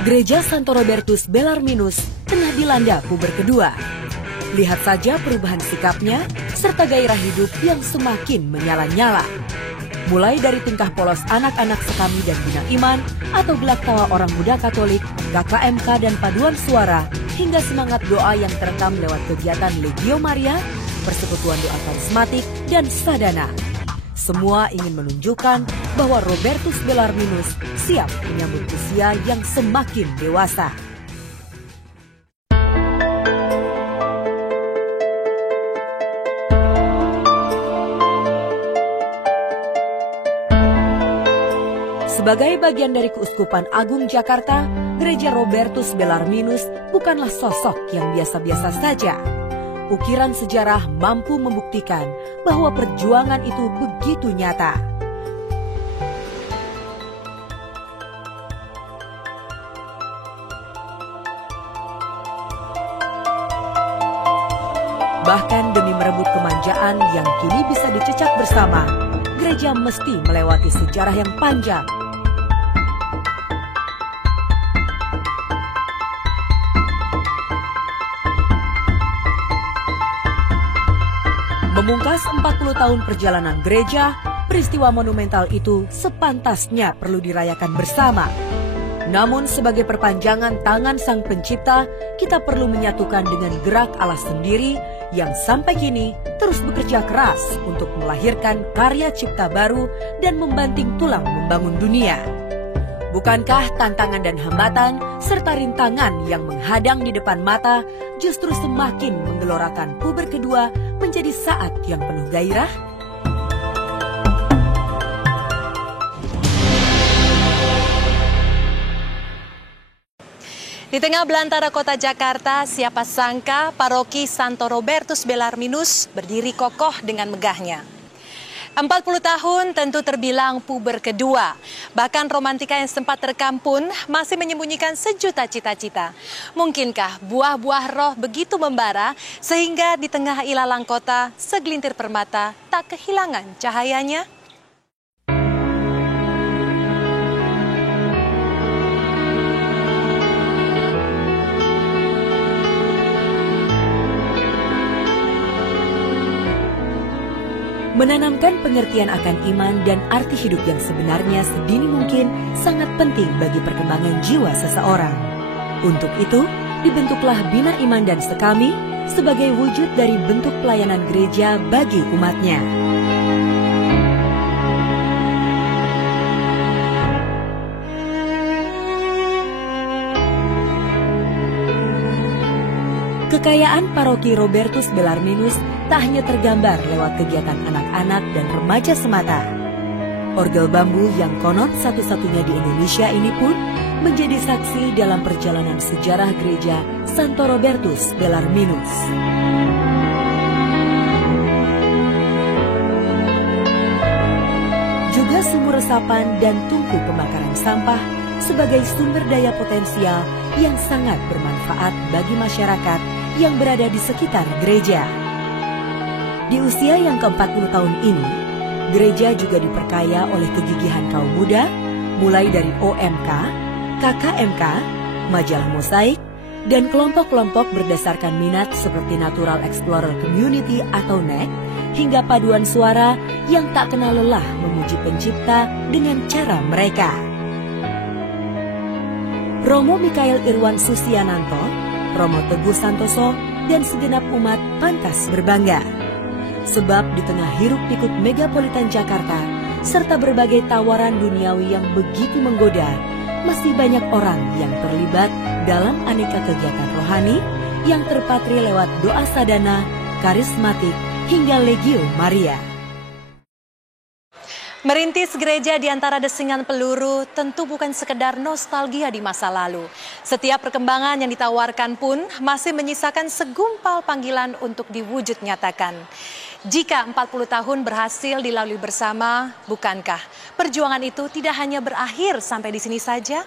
Gereja Santo Robertus Bellarminus tengah dilanda puber kedua. Lihat saja perubahan sikapnya serta gairah hidup yang semakin menyala-nyala. Mulai dari tingkah polos anak-anak sekami dan bina iman atau gelak tawa orang muda Katolik, KKMK dan paduan suara, hingga semangat doa yang terekam lewat kegiatan Legio Maria, persekutuan doa karismatik, dan sadana. Semua ingin menunjukkan bahwa Robertus Bellarminus siap menyambut usia yang semakin dewasa. Sebagai bagian dari Keuskupan Agung Jakarta, Gereja Robertus Bellarminus bukanlah sosok yang biasa-biasa saja. Ukiran sejarah mampu membuktikan bahwa perjuangan itu begitu nyata. Bahkan demi merebut kemanjaan yang kini bisa dicecak bersama, gereja mesti melewati sejarah yang panjang. Memungkas 40 tahun perjalanan gereja, peristiwa monumental itu sepantasnya perlu dirayakan bersama. Namun sebagai perpanjangan tangan Sang Pencipta, kita perlu menyatukan dengan gerak Allah sendiri yang sampai kini terus bekerja keras untuk melahirkan karya cipta baru dan membanting tulang membangun dunia. Bukankah tantangan dan hambatan serta rintangan yang menghadang di depan mata justru semakin menggelorakan puber kedua menjadi saat yang penuh gairah? Di tengah belantara kota Jakarta, siapa sangka paroki Santo Robertus Bellarminus berdiri kokoh dengan megahnya. 40 tahun tentu terbilang puber kedua. Bahkan romantika yang sempat terekam pun masih menyembunyikan sejuta cita-cita. Mungkinkah buah-buah roh begitu membara sehingga di tengah ilalang kota segelintir permata tak kehilangan cahayanya? Menanamkan pengertian akan iman dan arti hidup yang sebenarnya sedini mungkin sangat penting bagi perkembangan jiwa seseorang. Untuk itu, dibentuklah Bina Iman dan Sekami sebagai wujud dari bentuk pelayanan gereja bagi umatnya. Kekayaan paroki Robertus Bellarminus tak hanya tergambar lewat kegiatan anak-anak dan remaja semata. Orgel bambu yang konon satu-satunya di Indonesia ini pun menjadi saksi dalam perjalanan sejarah gereja Santo Robertus Bellarminus. Juga sumur resapan dan tungku pembakaran sampah sebagai sumber daya potensial yang sangat bermanfaat bagi masyarakat yang berada di sekitar gereja. Di usia yang ke-40 tahun ini, gereja juga diperkaya oleh kegigihan kaum muda, mulai dari OMK, KKMK, Majalah Mosaik, dan kelompok-kelompok berdasarkan minat seperti Natural Explorer Community atau NEC, hingga paduan suara yang tak kenal lelah memuji Pencipta dengan cara mereka. Romo Mikael Irwan Susiananto, Romo Teguh Santoso, dan segenap umat pantas berbangga. Sebab di tengah hiruk-pikuk megapolitan Jakarta, serta berbagai tawaran duniawi yang begitu menggoda, masih banyak orang yang terlibat dalam aneka kegiatan rohani yang terpatri lewat doa sadana, karismatik, hingga Legio Maria. Merintis gereja di antara desingan peluru tentu bukan sekedar nostalgia di masa lalu. Setiap perkembangan yang ditawarkan pun masih menyisakan segumpal panggilan untuk diwujud nyatakan. Jika 40 tahun berhasil dilalui bersama, bukankah perjuangan itu tidak hanya berakhir sampai di sini saja?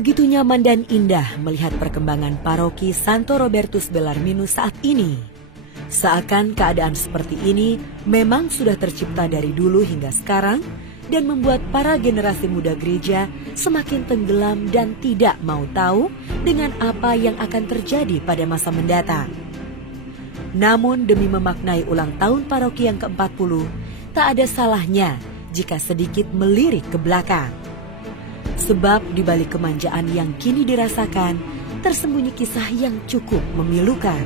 Begitu nyaman dan indah melihat perkembangan paroki Santo Robertus Bellarminus saat ini. Seakan keadaan seperti ini memang sudah tercipta dari dulu hingga sekarang dan membuat para generasi muda gereja semakin tenggelam dan tidak mau tahu dengan apa yang akan terjadi pada masa mendatang. Namun demi memaknai ulang tahun paroki yang ke-40, tak ada salahnya jika sedikit melirik ke belakang. Sebab di balik kemanjaan yang kini dirasakan, tersembunyi kisah yang cukup memilukan.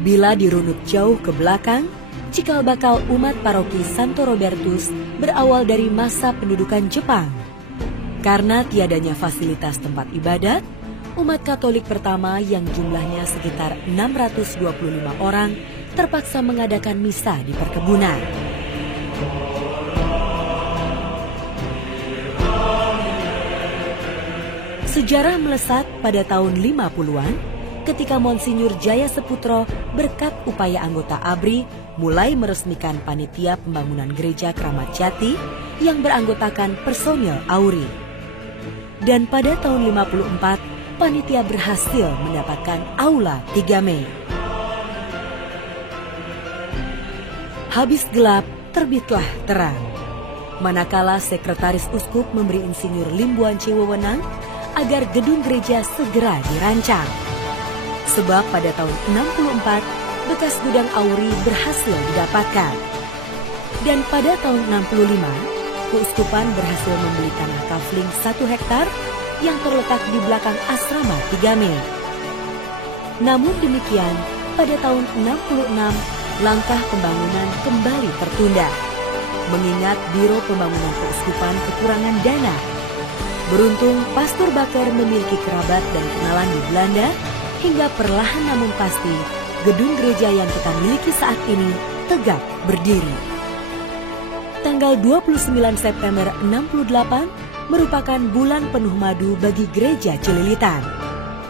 Bila dirunut jauh ke belakang, cikal bakal umat paroki Santo Robertus berawal dari masa pendudukan Jepang. Karena tiadanya fasilitas tempat ibadat, umat Katolik pertama yang jumlahnya sekitar 625 orang terpaksa mengadakan misa di perkebunan. Sejarah melesat pada tahun 50-an ketika Monsinyur Jaya Seputro berkat upaya anggota ABRI mulai meresmikan panitia pembangunan gereja Kramat Jati yang beranggotakan personil AURI. Dan pada tahun 54, panitia berhasil mendapatkan aula 3 Mei. Habis gelap, terbitlah terang. Manakala Sekretaris Uskup memberi Insinyur Limbuance wewenang agar gedung gereja segera dirancang. Sebab pada tahun 64, bekas gudang AURI berhasil didapatkan. Dan pada tahun 65, keuskupan berhasil membeli tanah kafling 1 hektar yang terletak di belakang asrama 3 Mei. Namun demikian, pada tahun 66, langkah pembangunan kembali tertunda. Mengingat Biro Pembangunan Keuskupan kekurangan dana. Beruntung, Pastor Baker memiliki kerabat dan kenalan di Belanda, hingga perlahan namun pasti, gedung gereja yang kita miliki saat ini tegak berdiri. Tanggal 29 September 68 merupakan bulan penuh madu bagi gereja Celilitan.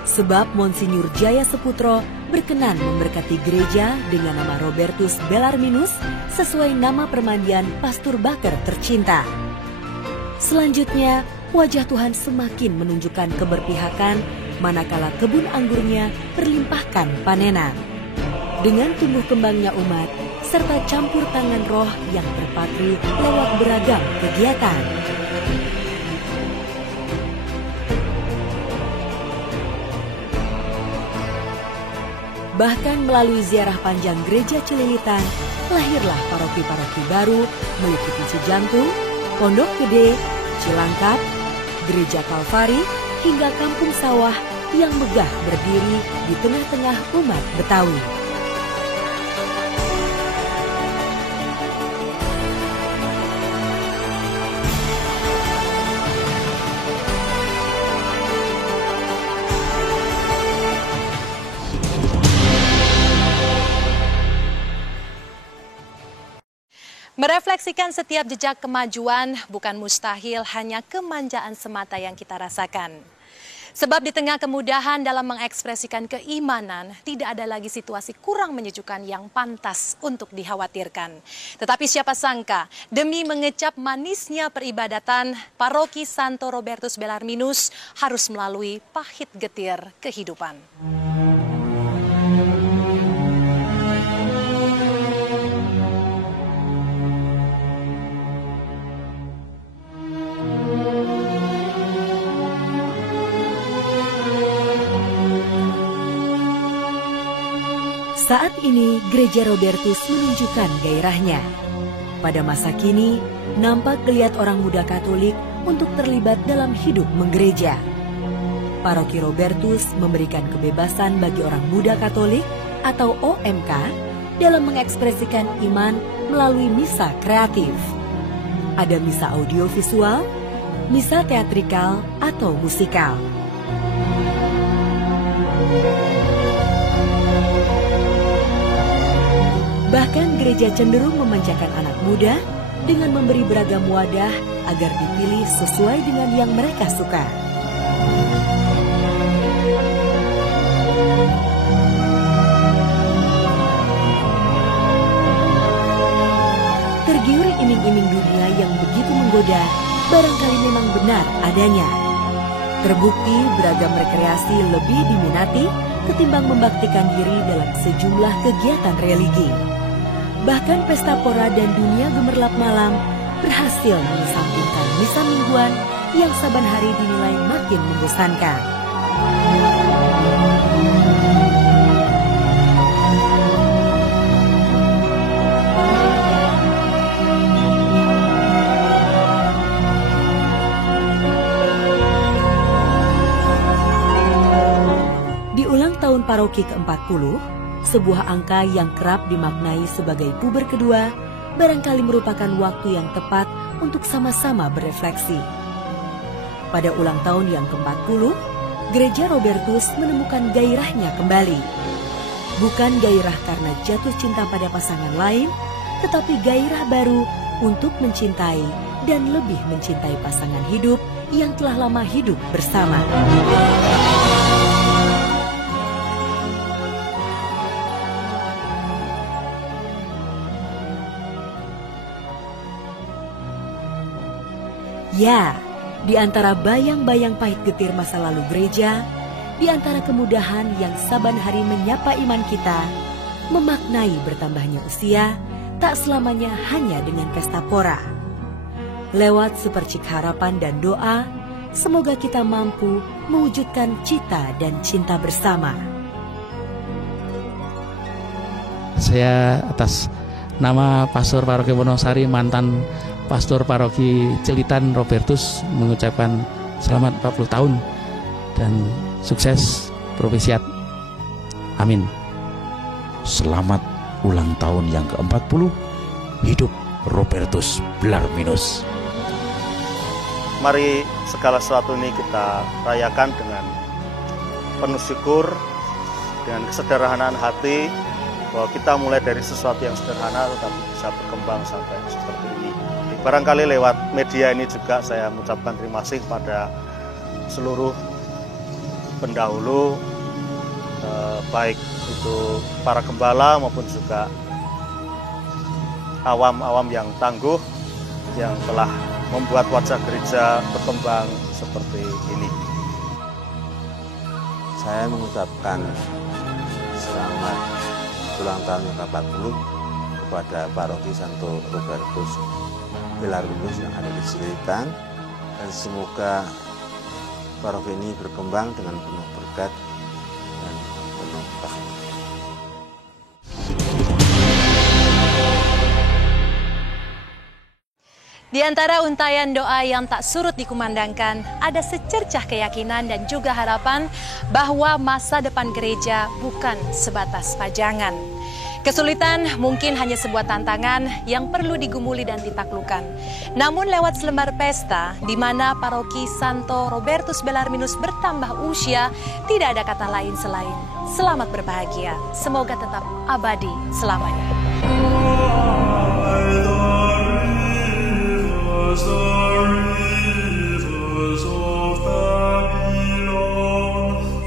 Sebab Monsinyur Jaya Seputro berkenan memberkati gereja dengan nama Robertus Bellarminus sesuai nama permandian Pastor Baker tercinta. Selanjutnya, wajah Tuhan semakin menunjukkan keberpihakan manakala kebun anggurnya berlimpahkan panenan. Dengan tumbuh kembangnya umat, serta campur tangan roh yang terpatri lewat beragam kegiatan. Bahkan melalui ziarah panjang gereja Celilitan, lahirlah paroki-paroki baru meliputi Cijantung, Pondok Gede, Cilangkap, Gereja Kalvari, hingga Kampung Sawah yang megah berdiri di tengah-tengah umat Betawi. Merefleksikan setiap jejak kemajuan bukan mustahil hanya kemanjaan semata yang kita rasakan. Sebab di tengah kemudahan dalam mengekspresikan keimanan, tidak ada lagi situasi kurang menyejukkan yang pantas untuk dikhawatirkan. Tetapi siapa sangka, demi mengecap manisnya peribadatan, paroki Santo Robertus Bellarminus harus melalui pahit getir kehidupan. Saat ini gereja Robertus menunjukkan gairahnya. Pada masa kini, nampak geliat orang muda Katolik untuk terlibat dalam hidup menggereja. Paroki Robertus memberikan kebebasan bagi orang muda Katolik atau OMK dalam mengekspresikan iman melalui misa kreatif. Ada misa audiovisual, misa teatrikal atau musikal. Bahkan gereja cenderung memanjakan anak muda dengan memberi beragam wadah agar dipilih sesuai dengan yang mereka suka. Tergiur iming-iming dunia yang begitu menggoda, barangkali memang benar adanya. Terbukti beragam rekreasi lebih diminati ketimbang membaktikan diri dalam sejumlah kegiatan religi. Bahkan pesta pora dan dunia gemerlap malam berhasil mengesampingkan misa mingguan yang saban hari dinilai makin membosankan. Di ulang tahun paroki ke-40, sebuah angka yang kerap dimaknai sebagai puber kedua barangkali merupakan waktu yang tepat untuk sama-sama berefleksi. Pada ulang tahun yang ke-40, Gereja Robertus menemukan gairahnya kembali. Bukan gairah karena jatuh cinta pada pasangan lain, tetapi gairah baru untuk mencintai dan lebih mencintai pasangan hidup yang telah lama hidup bersama. Ya, di antara bayang-bayang pahit getir masa lalu gereja, di antara kemudahan yang saban hari menyapa iman kita, memaknai bertambahnya usia, tak selamanya hanya dengan pesta pora. Lewat sepercik harapan dan doa, semoga kita mampu mewujudkan cita dan cinta bersama. Saya atas nama Pastor Paroki Wonosari, mantan Pastor Paroki Celitan Robertus, mengucapkan selamat 40 tahun dan sukses Provisiat. Amin. Selamat ulang tahun yang ke-40. Hidup Robertus Belarminus. Mari segala sesuatu ini kita rayakan dengan penuh syukur, dengan kesederhanaan hati, bahwa kita mulai dari sesuatu yang sederhana tetapi bisa berkembang sampai seperti ini. Barangkali lewat media ini juga saya mengucapkan terima kasih pada seluruh pendahulu, baik itu para gembala maupun juga awam-awam yang tangguh yang telah membuat wajah gereja berkembang seperti ini. Saya mengucapkan selamat ulang tahun yang ke-40 kepada Paroki Santo Robertus Belarminus yang ada di Celitan, dan semoga paroki ini berkembang dengan penuh berkat dan penuh bakti. Di antara untayan doa yang tak surut dikumandangkan, ada secercah keyakinan dan juga harapan bahwa masa depan gereja bukan sebatas pajangan. Kesulitan mungkin hanya sebuah tantangan yang perlu digumuli dan ditaklukkan. Namun lewat selembar pesta, di mana paroki Santo Robertus Belarminus bertambah usia, tidak ada kata lain selain selamat berbahagia. Semoga tetap abadi selamanya.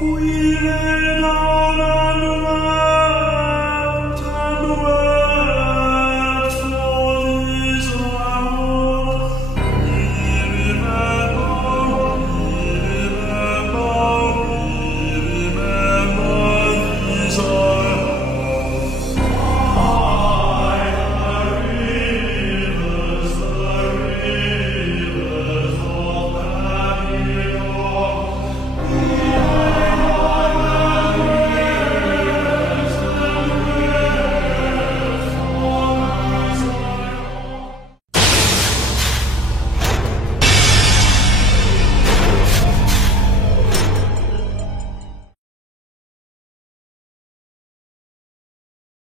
We lay down